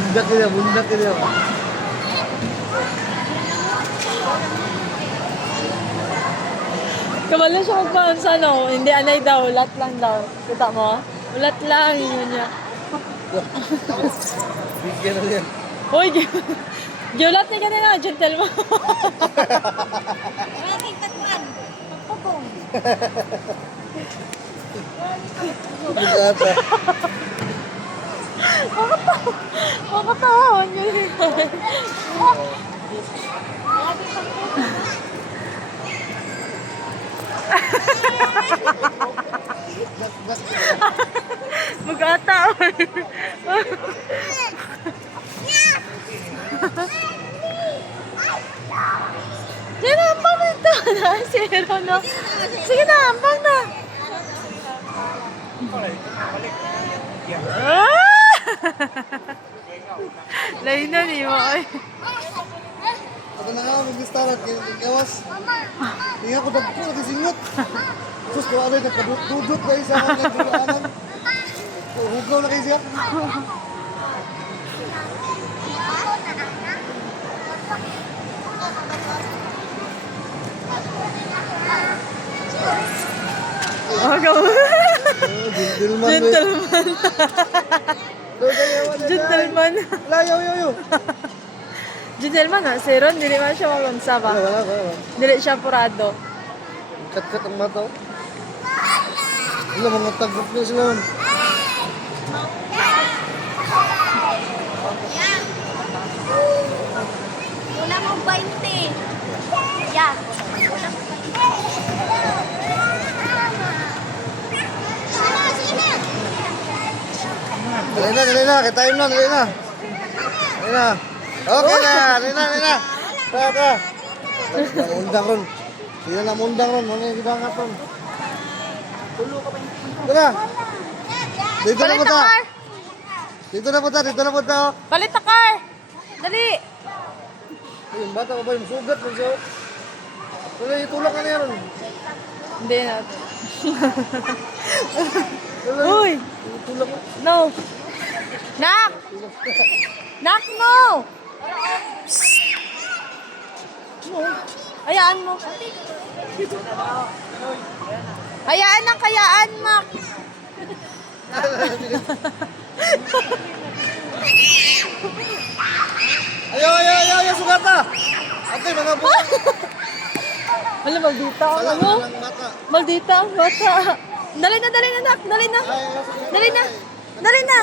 Bundak nila. Kabalo siya magpaon sa ano, hindi anay daw, ulat lang daw. Kita mo? Ulat lang, yun niya. Bigyan na yan. Hoy, giulat niya kanina, gentleman. Maraming tatman. Pagpapong. Bugata. Makatawa niyo rin. Mag-ata. Sige na, ambang na ito. Zero na. Sige na, ambang na. Lain na ni mo. Ako na nga, mag-listaran. Gawas. Hindi ako dagpo, nagisingot. Sus, kung ano, nagkadudot na isa ka nagduraanan. Hugaw na kayo siya. Gentleman. Gentleman. Gentleman. Layo, yo. Gentleman na, si Ron, dili man siya malansa ba? Wala. Dili siya purado. Kat-kat ang mata. Wala, mga tagok na sila. Wala mong 20. Yan. Wala mong 20. Dali na. Kaya time na, dali na. Okay na, dali na. Tara. Mundang ron. Sila na mundang ron. Ano yung gibangat ron? Tara. Dito na Palit po na ta. car! Dito na po ta. Oh. Palit na car! Dali! Yung bata ko ba yung sugat mo siya? Wala, itulak ka na yan. Hindi na. Uy! Itulak mo. No! Nak! Nak, no! Psst! No. Hayaan mo. Hayaan ng kayaan, Mak. Ayaw, sugata! Ate, mga buwan. Wala, maldita ang Salang, ano? salang mata. Maldita ang bata. Dali na, nak. Dali na. Dali na.